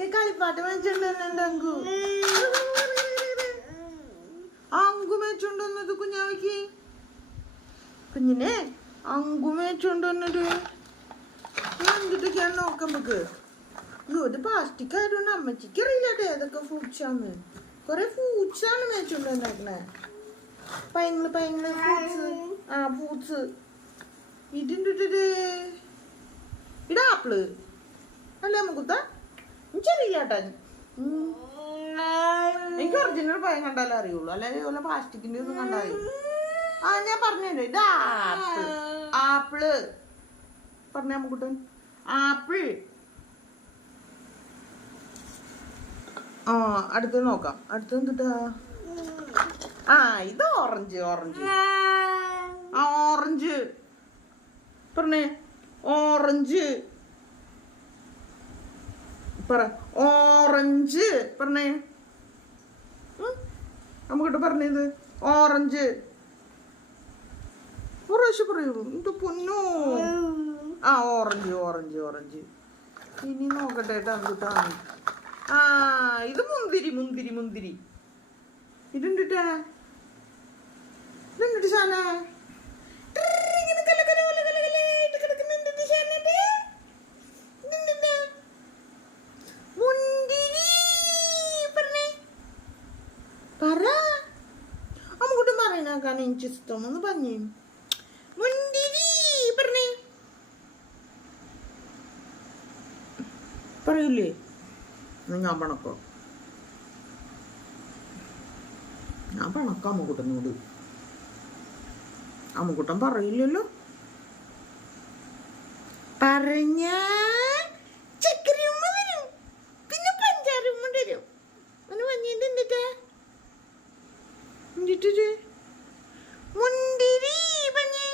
ഈ കളിപ്പാട്ട് മേടിച്ചോണ്ട് അങ്കു അങ്കു മേടിച്ചോണ്ട് കുഞ്ഞാവയ്ക്ക് കുഞ്ഞിനെ അങ്കു മേടിച്ചോണ്ട് വന്നിട്ട് എന്തിട്ടൊക്കെയാണ് നോക്കാൻ നമുക്ക്. ഇത് പ്ലാസ്റ്റിക് ആയതുകൊണ്ട് അമ്മച്ചിക്ക് അറിയില്ലട്ടെ ഏതൊക്കെ ഫ്രൂട്ട്സാന്ന്. കൊറേ ഫ്രൂട്ട്സാണ് മേടിച്ചോണ്ട് വന്നേക്കണേ. പൈങ്ങള് ഫ്രൂട്ട്സ്. ആ ഫ്രൂട്ട്സ് ഇതിൻ്റെ ആപ്പിള് അല്ലേ മുക്കുത്ത എനിക്കറിയില്ലാട്ടാ. എനിക്ക് ഒറിജിനൽ പഴം കണ്ടാലേ അറിയുള്ളൂ, അല്ലെങ്കിൽ ഇതുപോലെ പ്ലാസ്റ്റിക്കിന്റെ ഒന്നും കണ്ടാൽ. ആ ഞാൻ പറഞ്ഞു ഇത് ആപ്പിള് പറഞ്ഞ മുക്കുട്ടൻ ആപ്പിൾ. ആ അടുത്ത് നോക്കാം. അടുത്ത് എന്തിട്ടാ? ആ ഇത് ഓറഞ്ച്. ആ ഓറഞ്ച് പറഞ്ഞേ. ഓറഞ്ച് പറ. ഓറഞ്ച് പറഞ്ഞേ. നമുക്കിട്ട് പറഞ്ഞത് ഓറഞ്ച്. പ്രാവശ്യം പറയുള്ളൂ എന്റെ പൊന്നോ. ആ ഓറഞ്ച്. ഇനി നോക്കട്ടെ കേട്ടാണ്. ആ ഇത് മുന്തിരി. ഇതെന്തിട്ടാ? ഇതെന്തിട്ട് ശാന അമ്മൂട്ടും പറയണേക്കാണ് എനിക്കിഷ്ടം. ഒന്ന് പറഞ്ഞേ മുന്തിരി പറഞ്ഞേ. പറയൂലേ? ഞാൻ പണക്കാം അമ്മുക്കുട്ടനോട്. അമ്മുക്കുട്ടൻ പറയില്ലല്ലോ. പറഞ്ഞ ചക്കരയുമ്മ തരും, പിന്നെ പഞ്ചാരമ്മ തരും. ഒന്ന് പറഞ്ഞിട്ട് എന്തിട്ടാ മുന്തിരി പറഞ്ഞേ.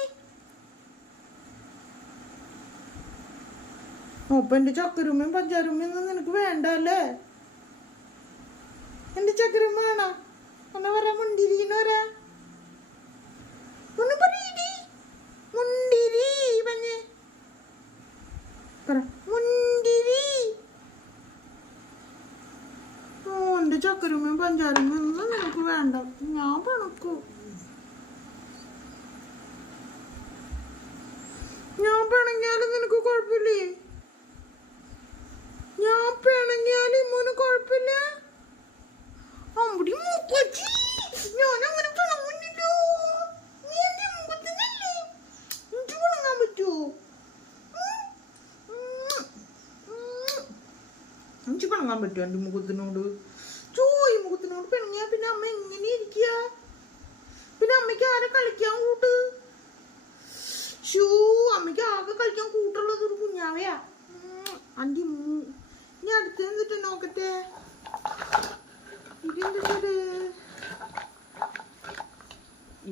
അപ്പൊ എന്റെ ചക്കരമ്മയും പഞ്ചാരമ്മയൊന്നും നിനക്ക് വേണ്ട അല്ലേ? എന്റെ ചക്കരമ്മ വേണോ? ഒന്ന് പറ മുന്തിരിന്ന് പറ. ഒന്ന് പറയടി മുന്തിരി പറഞ്ഞേ. പറ മുന്തിരി. ഓ എന്റെ ചക്കരമ്മയും പഞ്ചാരമ്മയും ഒന്നും നിനക്ക് വേണ്ട. ഞാൻ പണക്കൂ. ഞാൻ പിണങ്ങിയാലും നിനക്ക് കുഴപ്പമില്ലേ? ഞാൻ പിണങ്ങിയാലും മോന് കുഴപ്പമില്ല. അമ്പടി മൂപ്പച്ചി ഞാൻ അങ്ങനെ പിണങ്ങുന്നില്ലോ. നീ എന്റെ മുഖത്തിനല്ലേ എനിക്ക് പിണങ്ങാൻ പറ്റുമോ? എനിക്ക് പിണങ്ങാൻ പറ്റുമോ എന്റെ മുഖത്തിനോട്? ഈ മുഖത്തിനോട് പിണങ്ങിയാ പിന്നെ അമ്മ എങ്ങനെ ഇരിക്കുക? പിന്നെ അമ്മയ്ക്ക് ആരെ കളിക്കാൻ കൂട്ട്? അമ്മയ്ക്ക് ആകെ കളിക്കാൻ കൂട്ടുള്ളത് ഒരു കുഞ്ഞാവയാ. അന്റെ ഞാൻ അടുത്ത് എന്നിട്ട് നോക്കട്ടെ. ഇതെന്തിട്ടത്?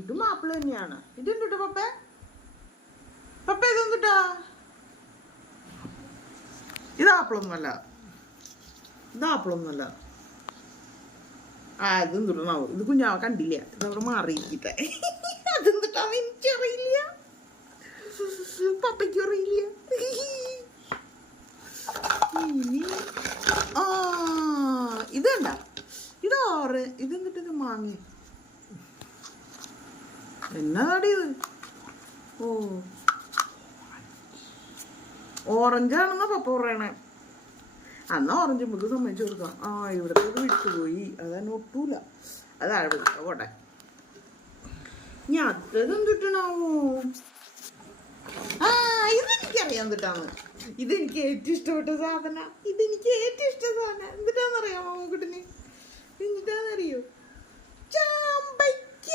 ഇത് മാപ്പിള തന്നെയാണ്. ഇതെന്തിട്ട പപ്പ ഇതെന്തിട്ടാ? ഇത് ആപ്പിളൊന്നുമല്ല. ആ ഇതെന്തിട്ടാവും? ഇത് കുഞ്ഞാവ കണ്ടില്ല. ഇതവിടെ മാറിയിരിക്കട്ടെ. അതെന്തിട്ടാന്ന് എനിക്കറിയില്ല, പപ്പയ്ക്കും അറിയില്ല. ആ ഇതണ്ട ഇത് ഇതെന്നിട്ട് മാങ്ങ എന്നാടി ഇത്? ഓ ഓറഞ്ചാണെന്നാ പപ്പ പറയണേ. അന്നാ ഓറഞ്ച് നമുക്ക് സമ്മതിച്ചു കൊടുക്കാം. ആ ഇവിടുത്തെ വിട്ടുപോയി, അതാണ് ഒട്ടൂല. അതാണ് പോട്ടെ. ഞാൻ അതെന്തിട്ടണാവോ? ആ ഇതെനിക്കറിയാൻ എന്തിട്ടാണ്. ഇതെനിക്ക് ഏറ്റവും ഇഷ്ടപ്പെട്ട സാധന. എന്തിട്ടാന്നറിയാമോ കുട്ടിന്? എന്നിട്ടാന്നറിയോ? ചാമ്പയ്ക്ക.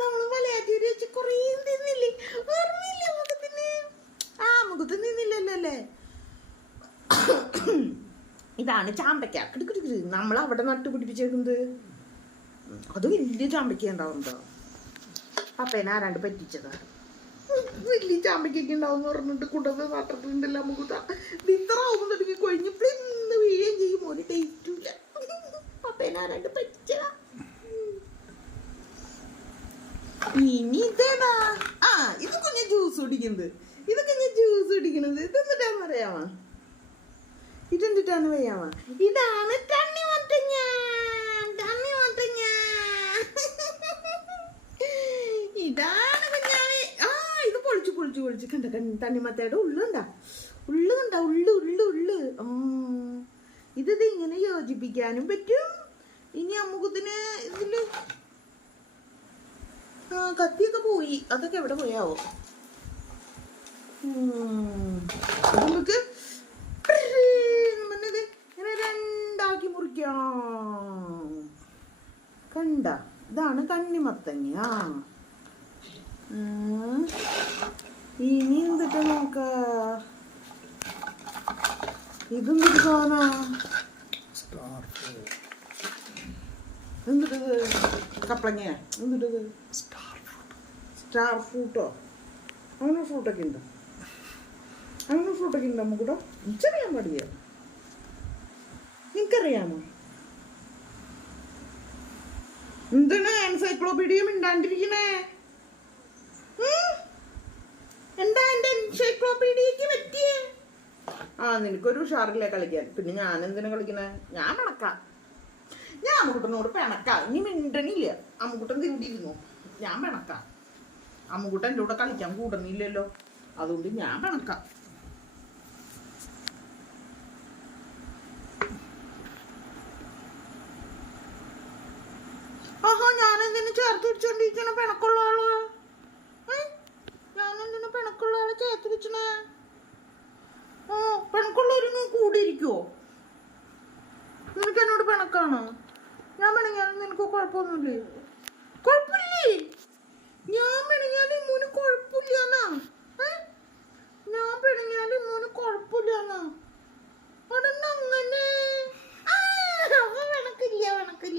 നമ്മള് മലയാറ്റൂര് വെച്ച് കൊറേ തിന്നില്ലേ? ഓർമ്മയില്ലേ മുഖത്തിന്? ആ മുഖത്ത് നിന്നില്ലല്ലോ അല്ലേ? ഇതാണ് ചാമ്പയ്ക്ക. നമ്മൾ അവിടെ നട്ടുപിടിപ്പിച്ചേക്കുന്നത്. അത് വലിയ ചാമ്പയ്ക്ക ഉണ്ടാവുന്നുണ്ടോ? പപ്പേനെ ആരാണ്ട് പറ്റിച്ചതാ. വലിയ ചാമ്പയ്ക്കൊക്കെ ഉണ്ടാവും പറഞ്ഞിട്ട് കൂട്ടത് നട്ടിട്ടുണ്ടല്ലോ മുകുത. ഇത്ര ആവുമ്പോഴത്തേക്ക് കൊഴിഞ്ഞ് പ്ലിന്ന് വീഴുകയും ചെയ്യും. ഒരു ടേസ്റ്റുമില്ല. പപ്പേനെ ആരാണ്ട് പറ്റിച്ചതാ. ഇനി ഇതേതാ? ആ ഇത് കുഞ്ഞ് ജ്യൂസ് കുടിക്കുന്നത്. ഇതെന്നിട്ടാന്നറിയാം? പറയാമോ? ഇതെന്തിട്ടാന്ന് പറയാമോ? ഇതാണ് തണ്ണിമത്തങ്ങ. തണ്ണിമത്തങ്ങ ഇതാണ് കുഞ്ഞാവേ. ഇത് പൊളിച്ചു പൊളിച്ചു പൊളിച്ചു കണ്ട. തണ്ണിമത്തയുടെ ഉള്ളുണ്ട, ഉള്ളു കണ്ട, ഉള്ളു. ഇത് ഇങ്ങനെ യോജിപ്പിക്കാനും പറ്റും. ഇനി അമ്മുക്കുത്തിന് ഇതില് കത്തിയൊക്കെ പോയി. അതൊക്കെ എവിടെ പോയാവോ? നമുക്ക് ഇങ്ങനെ രണ്ടാക്കി മുറിക്കാം. കണ്ട, ഇതാണ് തണ്ണിമത്തങ്ങ. ഇനി എന്തിട്ട് നോക്ക. ഇതെന്തൊരു സാധന? എന്തിട്ടത്? കപ്പളങ്ങ. എന്തിട്ടത്? സ്റ്റാർ ഫ്രൂട്ടോ? അങ്ങനെ ഫ്രൂട്ടൊക്കെ ഉണ്ടോ? അങ്ങനെ ഫ്രൂട്ടൊക്കെ ഉണ്ടോ കൂടെ? എനിക്കറിയാൻ പാടില്ല. നിനക്കറിയാമോ? എന്താണ് എൻസൈക്ലോപീഡിയ മിണ്ടാണ്ടിരിക്കണേ? എന്താ എന്റെ എൻസൈക്ലോപീഡിയക്ക് പറ്റിയേ? നിനക്കൊരു ഉഷാറില്ല കളിക്കാൻ. പിന്നെ ഞാൻ എന്തിനാ കളിക്കണേ? ഞാൻ പിണക്കാം. ഞാൻ അമ്മുക്കുട്ടനോട് പിണക്കാം. ഇനി മിണ്ടണില്ല. അമ്മുക്കുട്ടൻ തിണ്ടിരുന്നു. ഞാൻ പിണക്കാം. അമ്മുക്കുട്ടൻ എൻ്റെ കൂടെ കളിക്കാൻ കൂടുന്നില്ലല്ലോ. അതുകൊണ്ട് ഞാൻ പിണക്കാം. ഞാനെന്തിനു ചേർത്ത് പിടിച്ചോണ്ടിരിക്കണ? പിണക്കുള്ള ആള്. ഞാനെന്തിനു പിണക്കുള്ള ആളെ ചേർത്ത് പിടിച്ചണേ? പിണക്കുള്ളവര് കൂടി ഇരിക്കുവോ? നിനക്ക് എന്നോട് പിണക്കാണോ? ഞാൻ പിണങ്ങിയാലും നിനക്ക് കുഴപ്പമൊന്നുമില്ലേ? കുഴപ്പമില്ലേ? ഞാൻ പിണങ്ങിയാലും മോന് കുഴപ്പമില്ലാന്നാ? ഞാൻ പിണങ്ങിയാലും മോന് കുഴപ്പമില്ലാന്നാ? അതെന്നങ്ങനെ?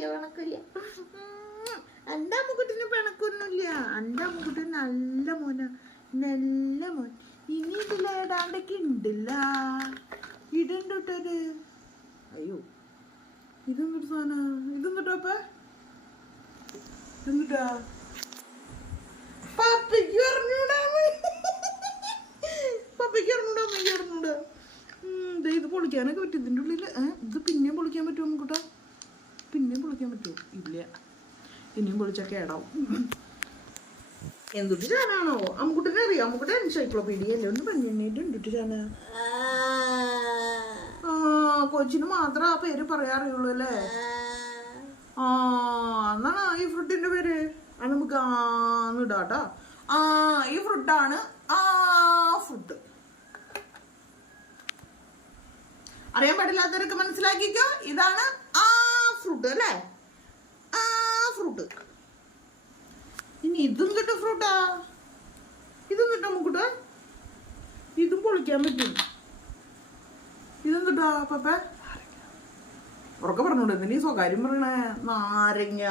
പിണക്കില്ല. എൻ്റെ അമ്മുക്കുട്ടിന് പിണക്കൊന്നുമില്ല. എൻ്റെ അമ്മുക്കുട്ടി നല്ല മോന, നല്ല മോൻ. ഇനി ഇതിലേടാണ്ടൊക്കെ ഉണ്ടല്ല. ഇടണ്ടോട്ടത്. അയ്യോ, ഇതെന്തൊരു സാധന? ഇതെന്തിട്ടാപ്പ? എന്തിട്ടാ? പപ്പയ്ക്ക് അറിഞ്ഞൂടാ. അമ്മയ്ക്ക് അറിഞ്ഞൂടാ. ഇത് പൊളിക്കാനൊക്കെ പറ്റും ഇതിൻ്റെ ഉള്ളിൽ. ഇത് പിന്നെയും പൊളിക്കാൻ പറ്റുമോ അമ്മുക്കുട്ടാ? പിന്നെയും പൊളിക്കാൻ പറ്റുമോ? ഇല്ല, പിന്നെയും പൊളിച്ചൊക്കെ ഇടാവും. എന്തുട്ട് ചാനാണോ? അമ്മുക്കുട്ടിനെ അറിയാം. അമ്മുക്കുട്ടി എൻസൈക്ലോപീഡിയ അല്ലേ? ഒന്ന് പറഞ്ഞിട്ട് എന്തുട്ട് ചാന? കൊച്ചിന് മാത്രം ആ പേര് പറയാറിയുള്ളൂ അല്ലേ? എന്നാണ് ഈ ഫ്രൂട്ടിന്റെ പേര്. അത് നമുക്ക് ഇടാട്ടോ. ഈ ഫ്രൂട്ടാണ് ഫ്രൂട്ട്. അറിയാൻ പാടില്ലാത്തവരൊക്കെ മനസ്സിലാക്കിക്കോ. ഇതാണ് ഫ്രൂട്ട് അല്ലേ? ഫ്രൂട്ട്. ഇനി ഇതും കിട്ടും ഫ്രൂട്ടാ. ഇതും കിട്ടാം നമുക്കിട്ട്. ഇതും പൊളിക്കാൻ പറ്റും. ഇതും കിട്ടാ പപ്പ? ഉറക്കെ പറഞ്ഞോണ്ട് എന്തിനാ ഈ സ്വകാര്യം പറയണേ? നാരങ്ങ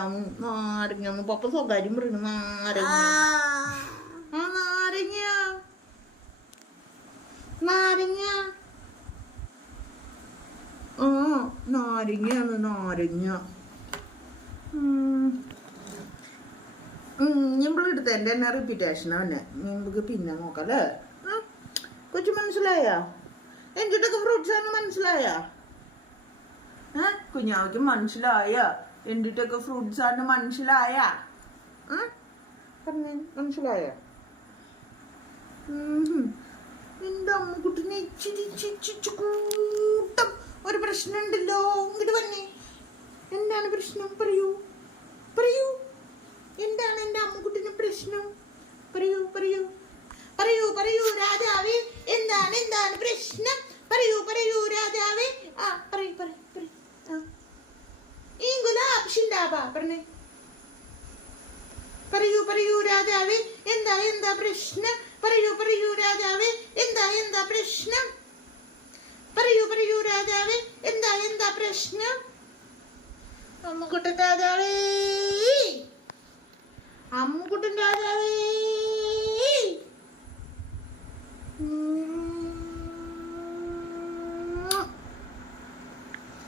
പപ്പ സ്വകാര്യം പറയണ. നാരങ്ങ. നാരങ്ങ. ഞമ്മളെടുത്ത എൻ്റെ തന്നെ റിപ്പീറ്റേഷനാ. തന്നെ നമുക്ക് പിന്നെ നോക്കാം അല്ലേ? കൊച്ചു മനസ്സിലായ? എന്തിട്ടൊക്കെ ഫ്രൂട്ട്സ് ആണ് മനസ്സിലായ? കുഞ്ഞാവയ്ക്ക് മനസ്സിലായ? എന്തിട്ടൊക്കെ ഫ്രൂട്ട്സ് ആണ് മനസ്സിലായ? പറഞ്ഞേ, മനസ്സിലായ? എന്റെ അമ്മുക്കുട്ടിനെ ഇച്ചിരി കൂട്ടം ഒരു പ്രശ്നം ഉണ്ടല്ലോ. ഇങ്ങോട്ട് പറഞ്ഞേ, എന്താണ് പ്രശ്നം? പറയൂ. എന്താണ് എൻ്റെ അമ്മുക്കുട്ടിന് പ്രശ്നം? പറയൂ രാജാവേ. എന്താണ് പ്രശ്നം? പറയൂ രാജാവേ. പറയൂ. ഈ ഗുലാബ് ഷിൻഡാബാ പറഞ്ഞേ. പറയൂ രാജാവേ. എന്താ പ്രശ്നം? പറയൂ രാജാവേ. എന്താ പ്രശ്നം? പറയൂ രാജാവേ. എന്താ പ്രശ്നം? അമ്മുക്കുട്ടൻ രാജാവേ.